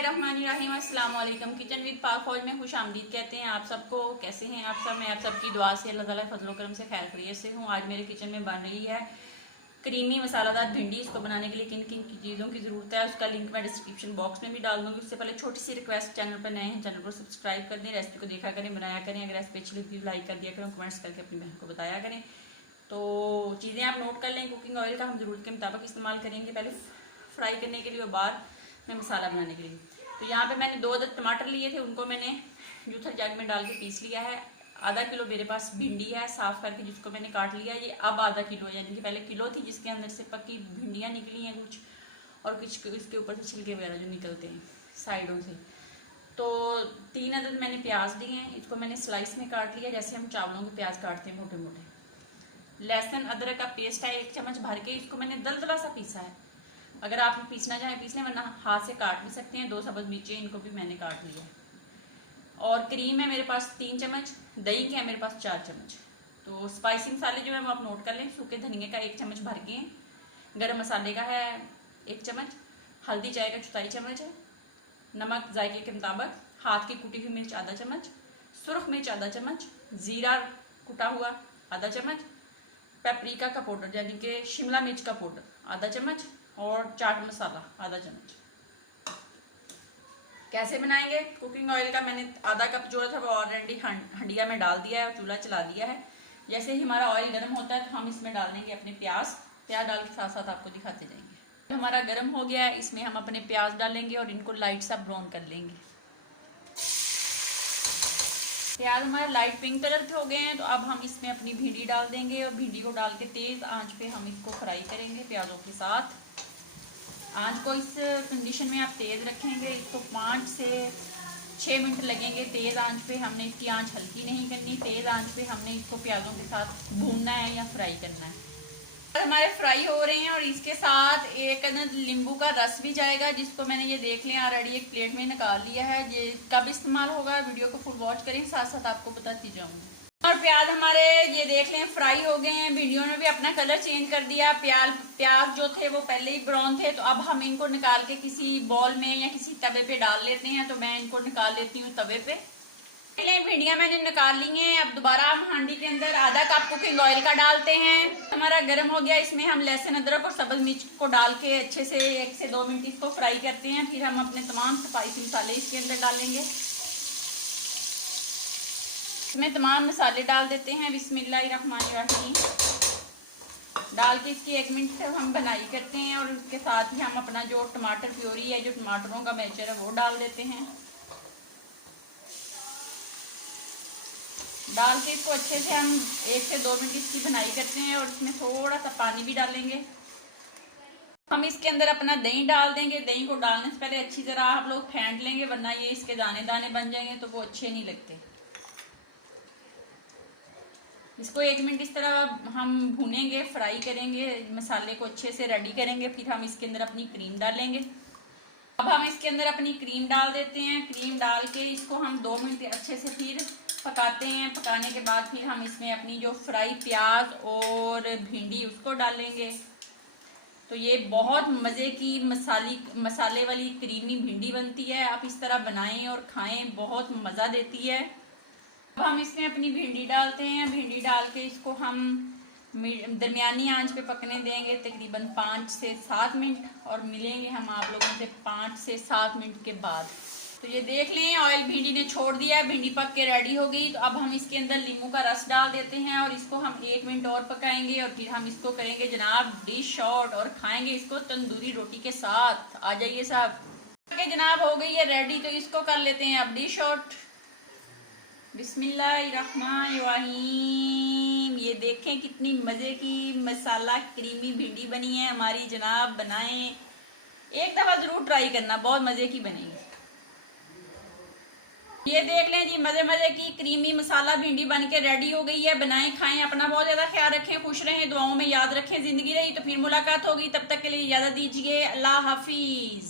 बिस्मिल्लाहिर्रहमानिर्रहीम। अस्सलाम वालेकुम। किचन विद पाक फौज में खुश आमदीद कहते हैं आप सबको। कैसे हैं आप सब? मैं आप सबकी दुआ से अल्लाह ताला फजल करम से खैर खैरियत से हूँ। आज मेरे किचन में बन रही है क्रीमी मसालादार भिंडी। इसको बनाने के लिए किन किन चीज़ों की ज़रूरत है उसका लिंक मैं डिस्क्रिप्शन बॉक्स में भी डाल दूँगी। उससे पहले छोटी सी रिक्वेस्ट, चैनल पर नए हैं चैनल को सब्सक्राइब कर दें, रेसिपी को देखा करें, बनाया करें। अगर रेसिपी अच्छी लगती है लाइक कर दिया करें, कमेंट्स करके अपनी बहन को बताया करें। तो चीज़ें आप नोट कर लें। कुकिंग ऑयल का हम ज़रूरत के मुताबिक इस्तेमाल करेंगे, पहले फ्राई करने के लिए और बाद में मसाला बनाने के लिए। तो यहाँ पे मैंने 2 अदद टमाटर लिए थे, उनको मैंने जूथर जग में डाल के पीस लिया है। आधा किलो मेरे पास भिंडी है साफ़ करके, जिसको मैंने काट लिया। ये अब आधा किलो है, यानी कि पहले किलो थी जिसके अंदर से पक्की भिंडियाँ निकली हैं कुछ, और कुछ इसके ऊपर से छिलके वगैरह जो निकलते हैं साइडों से। तो 3 अदद मैंने प्याज लिए हैं, इसको मैंने स्लाइस में काट लिया जैसे हम चावलों के प्याज काटते हैं मोटे मोटे। लहसुन अदरक का पेस्ट है 1 चम्मच भर के, इसको मैंने दलदला सा पीसा है। अगर आप पीसना चाहें पीस लें, वरना हाथ से काट भी सकते हैं। 2 सब्ज़ मिर्चें, इनको भी मैंने काट लिया है। और क्रीम है मेरे पास 3 चम्मच, दही के है मेरे पास 4 चम्मच। तो स्पाइसी मसाले जो है वो आप नोट कर लें। सूखे धनिए का 1 चम्मच भर के, गरम मसाले का है 1 चम्मच, हल्दी चाय का 1/4 चम्मच है, नमक जायके के मुताबिक, हाथ की कुटी हुई मिर्च आधा चम्मच, सुरख मिर्च आधा चम्मच, ज़ीरा कुटा हुआ आधा चम्मच, पेपरिका का पाउडर यानी कि शिमला मिर्च का पाउडर आधा चम्मच, और चाट मसाला आधा चम्मच। कैसे बनाएंगे? कुकिंग ऑयल का मैंने आधा कप जो था वो ऑलरेडी हंडिया में डाल दिया है और चूल्हा चला दिया है। जैसे ही हमारा ऑयल गर्म होता है तो हम इसमें डाल देंगे अपने प्याज डाल के साथ साथ आपको दिखाते जाएंगे। हमारा गर्म हो गया है, इसमें हम अपने प्याज डालेंगे और इनको लाइट सा ब्राउन कर लेंगे। प्याज हमारे लाइट पिंक कलर के हो गए हैं, तो अब हम इसमें अपनी भिंडी डाल देंगे और भिंडी को डाल के तेज़ आंच पे हम इसको फ्राई करेंगे प्याजों के साथ। आंच को इस कंडीशन में आप तेज़ रखेंगे, इसको 5 से 6 मिनट लगेंगे तेज़ आंच पे। हमने इसकी आंच हल्की नहीं करनी, तेज़ आंच पे हमने इसको प्याजों के साथ भूनना है या फ्राई करना है। और हमारे फ्राई हो रहे हैं और इसके साथ 1 अदद नींबू का रस भी जाएगा, जिसको मैंने ये देख लिया ऑलरेडी एक प्लेट में निकाल लिया है। ये कब इस्तेमाल होगा वीडियो को फुल वॉच करें, साथ साथ आपको बताती जाऊँगी। और प्याज हमारे ये देख लें फ्राई हो गए हैं, भिंडियों ने भी अपना कलर चेंज कर दिया। प्याज जो थे वो पहले ही ब्राउन थे, तो अब हम इनको निकाल के किसी बॉल में या किसी तवे पे डाल लेते हैं। तो मैं इनको निकाल लेती हूँ तवे पे। भिंडियाँ मैंने निकाल ली हैं। अब दोबारा हम हांडी के अंदर आधा कप कुकिंग ऑयल का डालते हैं। हमारा गर्म हो गया, इसमें हम लहसुन अदरक और सब्ज़ मिर्च को डाल के अच्छे से 1 से 2 मिनट इसको फ्राई करते हैं। फिर हम अपने तमाम स्पाइसी मसाले इसके अंदर डालेंगे। इसमें तमाम मसाले डाल देते हैं। बिस्मिल्लाहिर्रहमानिर्रहीम डाल के इसकी 1 मिनट से हम बनाई करते हैं। और उसके साथ ही हम अपना जो टमाटर प्योरी है, जो टमाटरों का मिक्सचर है, वो डाल देते हैं। डाल के इसको अच्छे से हम 1 से 2 मिनट इसकी बनाई करते हैं। और इसमें थोड़ा सा पानी भी डालेंगे। हम इसके अंदर अपना दही डाल देंगे। दही को डालने से पहले अच्छी तरह आप लोग फेंट लेंगे, वरना ये इसके दाने दाने बन जाएंगे तो वो अच्छे नहीं लगते। इसको 1 मिनट इस तरह हम भूनेंगे, फ्राई करेंगे, मसाले को अच्छे से रेडी करेंगे। फिर हम इसके अंदर अपनी क्रीम डालेंगे। अब हम इसके अंदर अपनी क्रीम डाल देते हैं। क्रीम डाल के इसको हम 2 मिनट अच्छे से फिर पकाते हैं। पकाने के बाद फिर हम इसमें अपनी जो फ्राई प्याज और भिंडी उसको डालेंगे। तो ये बहुत मज़े की मसाले वाली क्रीमी भिंडी बनती है। आप इस तरह बनाएं और खाएं, बहुत मज़ा देती है। अब हम इसमें अपनी भिंडी डालते हैं। भिंडी डाल के इसको हम दरमियानी आंच पे पकने देंगे तकरीबन 5 से 7 मिनट। और मिलेंगे हम आप लोगों से 5 से 7 मिनट के बाद। तो ये देख लें ऑयल भिंडी ने छोड़ दिया है, भिंडी पक के रेडी हो गई। तो अब हम इसके अंदर नींबू का रस डाल देते हैं और इसको हम 1 मिनट और पकाएंगे। और फिर हम इसको करेंगे जनाब डिश आउट और खाएंगे इसको तंदूरी रोटी के साथ। आ जाइए साहब। जनाब हो गई है रेडी, तो इसको कर लेते हैं अब डिश आउट। बिस्मिल्लाहिर्रहमानिर्रहीम। ये देखें कितनी मज़े की मसाला क्रीमी भिंडी बनी है हमारी। जनाब बनाएं, एक दफ़ा ज़रूर ट्राई करना, बहुत मज़े की बनेगी। ये देख लें जी, मज़े मज़े की क्रीमी मसाला भिंडी बन के रेडी हो गई है। बनाएं, खाएं, अपना बहुत ज़्यादा ख्याल रखें, खुश रहें, दुआओं में याद रखें। ज़िंदगी रही तो फिर मुलाकात होगी, तब तक के लिए इजाज़त दीजिए। अल्लाह हाफिज़।